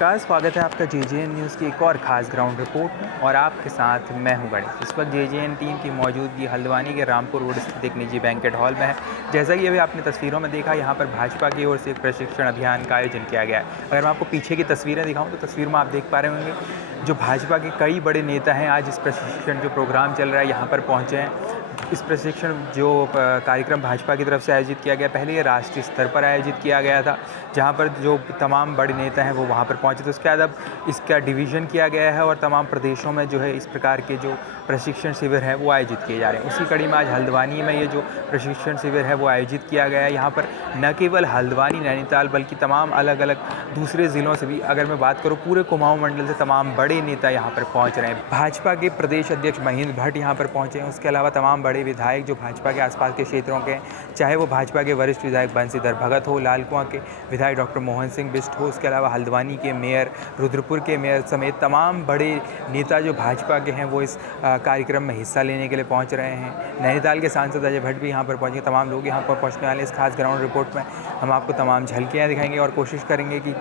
नमस्कार, स्वागत है आपका जेजेएन न्यूज़ की एक और ख़ास ग्राउंड रिपोर्ट में और आपके साथ मैं हूं गणेश। इस वक्त जेजेएन टीम की मौजूदगी हल्द्वानी के रामपुर रोड स्थित एक निजी बैंकेट हॉल में है। जैसा कि अभी आपने तस्वीरों में देखा, यहां पर भाजपा की ओर से एक प्रशिक्षण अभियान का आयोजन किया गया है। अगर मैं आपको पीछे की तस्वीरें दिखाऊँ तो तस्वीर में आप देख पा रहे होंगे जो भाजपा के कई बड़े नेता हैं आज इस प्रशिक्षण जो प्रोग्राम चल रहा है यहाँ पर पहुँचे हैं। इस प्रशिक्षण जो कार्यक्रम भाजपा की तरफ से आयोजित किया गया, पहले ये राष्ट्रीय स्तर पर आयोजित किया गया था, जहां पर जो तमाम बड़े नेता हैं वो वहां पर पहुंचे थे। उसके बाद अब इसका डिवीज़न किया गया है और तमाम प्रदेशों में जो है इस प्रकार के जो प्रशिक्षण शिविर हैं वो आयोजित किए जा रहे हैं। उसी कड़ी में आज हल्द्वानी में ये जो प्रशिक्षण शिविर है वो आयोजित किया गया है। यहाँ पर न केवल हल्द्वानी, नैनीताल बल्कि तमाम अलग अलग दूसरे ज़िलों से भी, अगर मैं बात करूँ पूरे कुमाऊं मंडल से, तमाम बड़े नेता यहाँ पर पहुँच रहे हैं। भाजपा के प्रदेश अध्यक्ष महेंद्र भट्ट यहाँ पर पहुँचे हैं। उसके अलावा तमाम बड़े विधायक जो भाजपा के आसपास के क्षेत्रों के हैं, चाहे वो भाजपा के वरिष्ठ विधायक बंशीधर भगत हो, लाल कुआं के विधायक डॉक्टर मोहन सिंह बिष्ट हो, उसके अलावा हल्द्वानी के मेयर, रुद्रपुर के मेयर समेत तमाम बड़े नेता जो भाजपा के हैं वो इस कार्यक्रम में हिस्सा लेने के लिए पहुंच रहे हैं। नैनीताल के सांसद अजय भट्ट भी यहाँ पर पहुँचे। तमाम लोग यहाँ पर पहुँचने वाले। इस खास ग्राउंड रिपोर्ट में हम आपको तमाम झलकियाँ दिखाएंगे और कोशिश करेंगे कि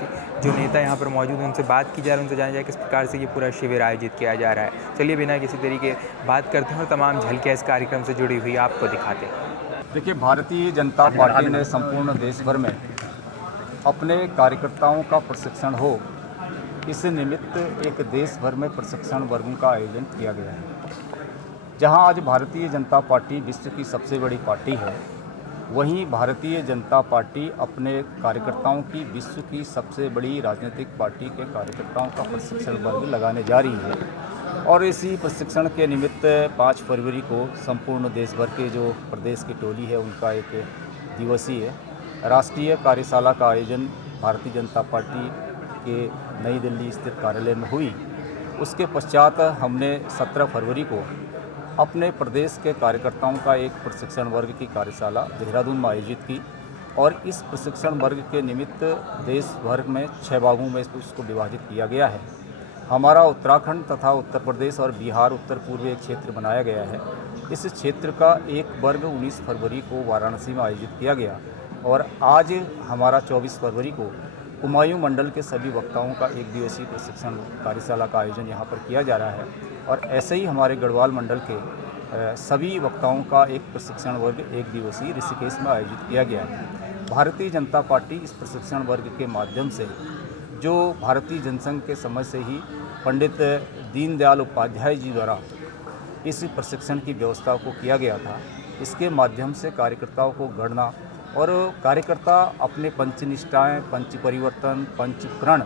जो नेता यहाँ पर मौजूद हैं उनसे बात की जाए, उनसे जाना जाए किस प्रकार से ये पूरा शिविर आयोजित किया जा रहा है। चलिए बिना किसी तरीके बात करते हैं और तमाम झलकियाँ इस कार्यक्रम से जुड़ी हुई आपको दिखाते हैं। देखिए, भारतीय जनता पार्टी ने संपूर्ण देश भर में अपने कार्यकर्ताओं का प्रशिक्षण हो, इस निमित्त एक देश भर में प्रशिक्षण वर्गों का आयोजन किया गया है। जहां आज भारतीय जनता पार्टी विश्व की सबसे बड़ी पार्टी है, वहीं भारतीय जनता पार्टी अपने कार्यकर्ताओं की विश्व की सबसे बड़ी राजनीतिक पार्टी के कार्यकर्ताओं का प्रशिक्षण वर्ग लगाने जा रही है। और इसी प्रशिक्षण के निमित्त 5 फरवरी को संपूर्ण देश भर के जो प्रदेश की टोली है उनका एक दिवसीय राष्ट्रीय कार्यशाला का आयोजन भारतीय जनता पार्टी के नई दिल्ली स्थित कार्यालय में हुई। उसके पश्चात हमने 17 फरवरी को अपने प्रदेश के कार्यकर्ताओं का एक प्रशिक्षण वर्ग की कार्यशाला देहरादून में आयोजित की और इस प्रशिक्षण वर्ग के निमित्त देश भर में 6 भागों में उसको विभाजित किया गया है। हमारा उत्तराखंड तथा उत्तर प्रदेश और बिहार उत्तर पूर्वी एक क्षेत्र बनाया गया है। इस क्षेत्र का एक वर्ग 19 फरवरी को वाराणसी में आयोजित किया गया और आज हमारा 24 फरवरी को कुमाऊं मंडल के सभी वक्ताओं का एक दिवसीय प्रशिक्षण कार्यशाला का आयोजन यहाँ पर किया जा रहा है। और ऐसे ही हमारे गढ़वाल मंडल के सभी वक्ताओं का एक प्रशिक्षण वर्ग एक दिवसीय ऋषिकेश में आयोजित किया गया है। भारतीय जनता पार्टी इस प्रशिक्षण वर्ग के माध्यम से, जो भारतीय जनसंघ के समय से ही पंडित दीनदयाल उपाध्याय जी द्वारा इस प्रशिक्षण की व्यवस्था को किया गया था, इसके माध्यम से कार्यकर्ताओं को गढ़ना और कार्यकर्ता अपने पंचनिष्ठाएँ, पंच परिवर्तन, पंच प्रण,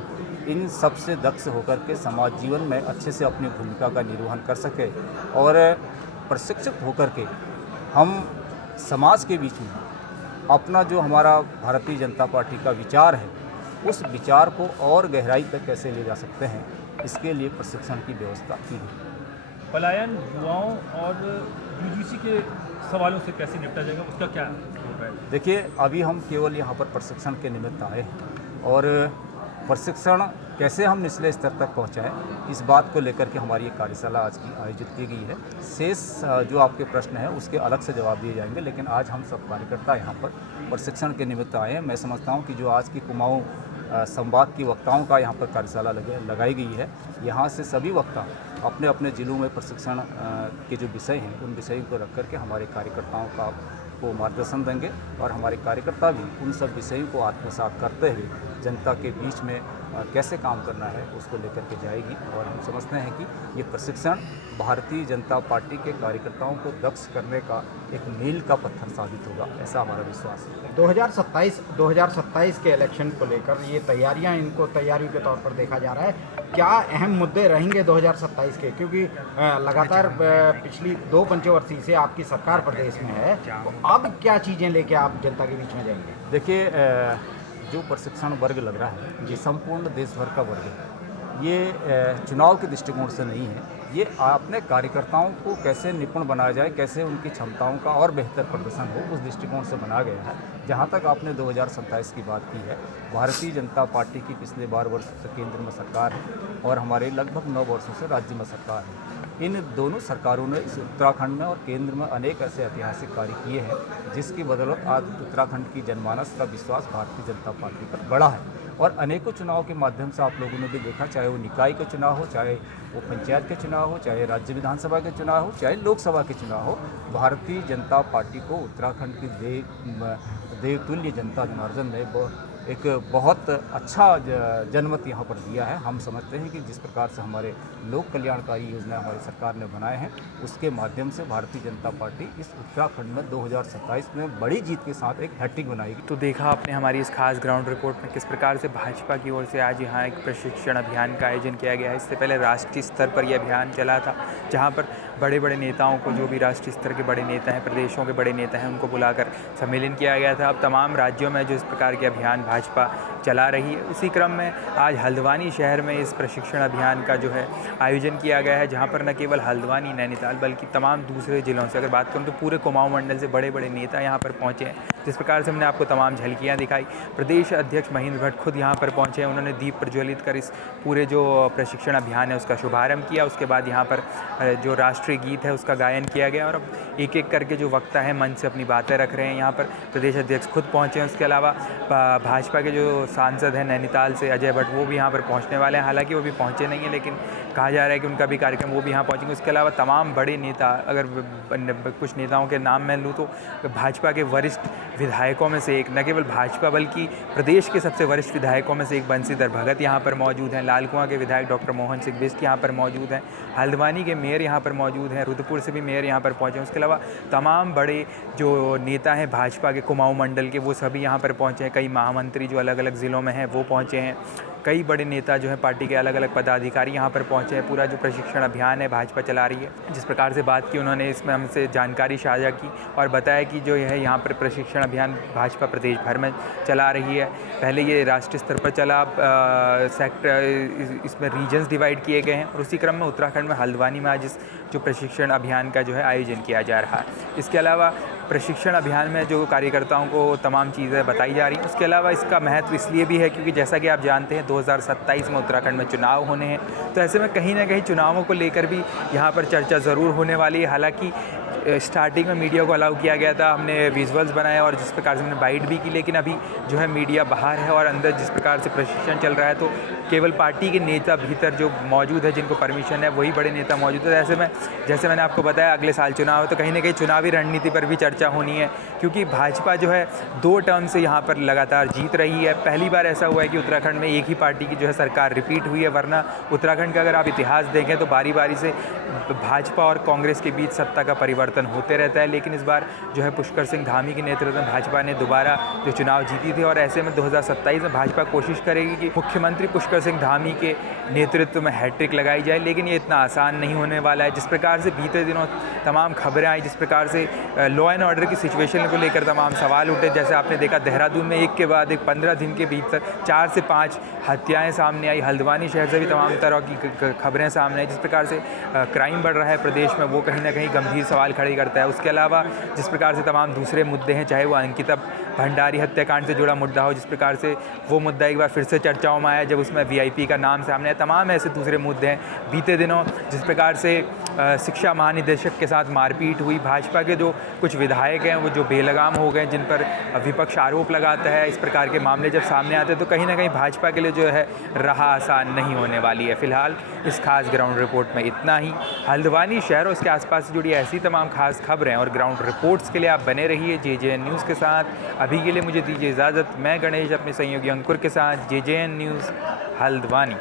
इन सब से दक्ष होकर के समाज जीवन में अच्छे से अपनी भूमिका का निर्वहन कर सके और प्रशिक्षित होकर के हम समाज के बीच में अपना जो हमारा भारतीय जनता पार्टी का विचार है, उस विचार को और गहराई तक कैसे ले जा सकते हैं, इसके लिए प्रशिक्षण की व्यवस्था की गई। पलायन, युवाओं और यूजीसी के सवालों से कैसे निपटा जाएगा, उसका क्या होगा? देखिए, अभी हम केवल यहाँ पर प्रशिक्षण के निमित्त आए हैं और प्रशिक्षण कैसे हम निचले स्तर तक पहुँचाएँ, इस बात को लेकर के हमारी एक कार्यशाला आज की आयोजित की गई है। शेष जो आपके प्रश्न हैं उसके अलग से जवाब दिए जाएंगे, लेकिन आज हम सब कार्यकर्ता यहाँ पर प्रशिक्षण के निमित्त आए हैं। मैं समझता हूँ कि जो आज की कुमाऊं संभाग की वक्ताओं का यहाँ पर कार्यशाला लगाई गई है, यहाँ से सभी वक्ता अपने अपने ज़िलों में प्रशिक्षण के जो विषय हैं उन विषयों को रख करके हमारे कार्यकर्ताओं को मार्गदर्शन देंगे और हमारे कार्यकर्ता भी उन सब विषयों को आत्मसात करते हुए जनता के बीच में कैसे काम करना है उसको लेकर के जाएगी। और हम समझते हैं कि ये प्रशिक्षण भारतीय जनता पार्टी के कार्यकर्ताओं को दक्ष करने का एक मील का पत्थर साबित होगा, ऐसा हमारा विश्वास है। 2027 के इलेक्शन को लेकर ये तैयारियां, इनको तैयारियों के तौर पर देखा जा रहा है। क्या अहम मुद्दे रहेंगे 2027 के, क्योंकि लगातार पिछली 2 पंचवर्षीय से आपकी सरकार प्रदेश में है, तो अब क्या चीज़ें लेके आप जनता के बीच में जाएंगे? देखिए, जो प्रशिक्षण वर्ग लग रहा है ये संपूर्ण देश भर का वर्ग है। ये चुनाव के दृष्टिकोण से नहीं है, ये अपने कार्यकर्ताओं को कैसे निपुण बनाया जाए, कैसे उनकी क्षमताओं का और बेहतर प्रदर्शन हो, उस दृष्टिकोण से बनाया गया है। जहाँ तक आपने 2027 की बात की है, भारतीय जनता पार्टी की पिछले 12 वर्षों से केंद्र में सरकार है और हमारे लगभग 9 वर्षों से राज्य में सरकार है। इन दोनों सरकारों ने इस उत्तराखंड में और केंद्र में अनेक ऐसे ऐतिहासिक कार्य किए हैं जिसकी बदौलत आज उत्तराखंड की जनमानस का विश्वास भारतीय जनता पार्टी पर बढ़ा है। और अनेकों चुनाव के माध्यम से आप लोगों ने भी देखा, चाहे वो निकाय के चुनाव हो, चाहे वो पंचायत के चुनाव हो, चाहे राज्य विधानसभा के चुनाव हो, चाहे लोकसभा के चुनाव हो, भारतीय जनता पार्टी को उत्तराखंड की देवतुल्य जनता जनार्दन ने एक बहुत अच्छा जनमत यहाँ पर दिया है। हम समझते हैं कि जिस प्रकार से हमारे लोक कल्याणकारी योजना हमारी सरकार ने बनाए हैं, उसके माध्यम से भारतीय जनता पार्टी इस उत्तराखंड में 2027 में बड़ी जीत के साथ एक हैट्रिक बनाएगी। तो देखा आपने हमारी इस खास ग्राउंड रिपोर्ट में किस प्रकार से भाजपा की ओर से आज यहाँ एक प्रशिक्षण अभियान का आयोजन किया गया है। इससे पहले राष्ट्रीय स्तर पर यह अभियान चला था, जहाँ पर बड़े बड़े नेताओं को, जो भी राष्ट्रीय स्तर के बड़े नेता हैं, प्रदेशों के बड़े नेता हैं, उनको बुलाकर सम्मेलन किया गया था। अब तमाम राज्यों में जो इस प्रकार के अभियान भाजपा चला रही है, उसी क्रम में आज हल्द्वानी शहर में इस प्रशिक्षण अभियान का जो है आयोजन किया गया है, जहाँ पर न केवल हल्द्वानी, नैनीताल, बल्कि तमाम दूसरे ज़िलों से, अगर बात करूँ तो पूरे कुमाऊं मंडल से बड़े बड़े नेता यहाँ पर पहुँचे हैं। जिस प्रकार से हमने आपको तमाम झलकियाँ दिखाई, प्रदेश अध्यक्ष महेंद्र भट्ट खुद यहाँ पर पहुँचे हैं। उन्होंने दीप प्रज्वलित कर इस पूरे जो प्रशिक्षण अभियान है उसका शुभारंभ किया। उसके बाद यहाँ पर जो राष्ट्रीय गीत है उसका गायन किया गया, और अब एक एक करके जो वक्ता है मंच से अपनी बातें रख रहे हैं। यहाँ पर प्रदेश अध्यक्ष खुद पहुँचे हैं। उसके अलावा भाजपा के जो सांसद हैं नैनीताल से अजय भट्ट, वो भी यहाँ पर पहुँचने वाले हैं। हालांकि वो भी पहुँचे नहीं हैं, लेकिन कहा जा रहा है कि उनका भी कार्यक्रम, वो भी यहाँ पहुँचेंगे। उसके अलावा तमाम बड़े नेता, अगर कुछ नेताओं के नाम मैं लूँ तो भाजपा के वरिष्ठ विधायकों में से एक, न केवल भाजपा बल्कि प्रदेश के सबसे वरिष्ठ विधायकों में से एक बंशीधर भगत यहाँ पर मौजूद हैं। लालकुआं के विधायक डॉक्टर मोहन सिंह बिष्ट यहाँ पर मौजूद हैं। हल्द्वानी के मेयर यहाँ पर मौजूद हैं। रुद्रपुर से भी मेयर यहाँ पर पहुँचे हैं। उसके अलावा तमाम बड़े जो नेता हैं भाजपा के कुमाऊं मंडल के, वो सभी यहाँ पर पहुँचे हैं। कई महामंत्री जो अलग अलग ज़िलों में हैं वो पहुँचे हैं। कई बड़े नेता जो हैं पार्टी के अलग अलग पदाधिकारी यहाँ पर पहुँचे हैं। पूरा जो प्रशिक्षण अभियान है भाजपा चला रही है, जिस प्रकार से बात की उन्होंने, इसमें हमसे जानकारी साझा की और बताया कि जो है यहाँ पर प्रशिक्षण अभियान भाजपा प्रदेश भर में चला रही है। पहले ये राष्ट्रीय स्तर पर चला, सेक्टर, इसमें रीजन्स डिवाइड किए गए हैं, और उसी क्रम में उत्तराखंड में हल्द्वानी में आज इस जो प्रशिक्षण अभियान का जो है आयोजन किया जा रहा है। इसके अलावा प्रशिक्षण अभियान में जो कार्यकर्ताओं को तमाम चीज़ें बताई जा रही हैं। उसके अलावा इसका महत्व इसलिए भी है क्योंकि जैसा कि आप जानते हैं 2027 में उत्तराखंड में चुनाव होने हैं, तो ऐसे में कहीं ना कहीं चुनावों को लेकर भी यहाँ पर चर्चा ज़रूर होने वाली है। हालांकि स्टार्टिंग में मीडिया को अलाउ किया गया था, हमने विजुअल्स बनाए और जिस प्रकार से हमने बाइट भी की, लेकिन अभी जो है मीडिया बाहर है और अंदर जिस प्रकार से प्रशिक्षण चल रहा है तो केवल पार्टी के नेता भीतर जो मौजूद है, जिनको परमिशन है, वही बड़े नेता मौजूद है। ऐसे में जैसे मैंने आपको बताया अगले साल चुनाव है, तो कहीं ना कहीं चुनावी रणनीति पर भी चर्चा होनी है, क्योंकि भाजपा जो है 2 टर्म से यहाँ पर लगातार जीत रही है। पहली बार ऐसा हुआ है कि उत्तराखंड में एक ही पार्टी की जो है सरकार रिपीट हुई है, वरना उत्तराखंड का अगर आप इतिहास देखें तो बारी बारी से भाजपा और कांग्रेस के बीच सत्ता का परिवर्तन होते रहता है। लेकिन इस बार जो है पुष्कर सिंह धामी के नेतृत्व में भाजपा ने दोबारा जो चुनाव जीती थी, और ऐसे में 2027 में भाजपा कोशिश करेगी कि मुख्यमंत्री पुष्कर सिंह धामी के नेतृत्व में हैट्रिक लगाई जाए, लेकिन ये इतना आसान नहीं होने वाला है। जिस प्रकार से बीते दिनों तमाम खबरें आई, जिस प्रकार से लॉ एंड ऑर्डर की सिचुएशन को लेकर तमाम सवाल उठे, जैसे आपने देखा देहरादून में एक के बाद एक 15 दिन के भीतर 4 से 5 हत्याएं सामने आई। हल्द्वानी शहर से भी तमाम तरह की खबरें सामने आई। जिस प्रकार से क्राइम बढ़ रहा है प्रदेश में, वो कहीं ना कहीं गंभीर सवाल खड़े करता है। उसके अलावा जिस प्रकार से तमाम दूसरे मुद्दे हैं, चाहे वो अंकिता भंडारी हत्याकांड से जुड़ा मुद्दा हो, जिस प्रकार से वो मुद्दा एक बार फिर से चर्चाओं में आया जब उसमें वीआईपी का नाम सामने आया, तमाम ऐसे दूसरे मुद्दे हैं। बीते दिनों जिस प्रकार से शिक्षा महानिदेशक के साथ मारपीट हुई, भाजपा के जो कुछ विधायक हैं वो जो बेलगाम हो गए, जिन पर विपक्ष आरोप लगाता है, इस प्रकार के मामले जब सामने आते हैं तो कहीं ना कहीं भाजपा के लिए जो है राह आसान नहीं होने वाली है। फिलहाल इस खास ग्राउंड रिपोर्ट में इतना ही। हल्द्वानी शहर और उसके आसपास से जुड़ी ऐसी तमाम खास खबरें और ग्राउंड रिपोर्ट्स के लिए आप बने रहिए JJN न्यूज़ के साथ। अभी के लिए मुझे दीजिए इजाज़त। मैं गणेश अपने सहयोगी अंकुर के साथ, JJN न्यूज़ हल्द्वानी।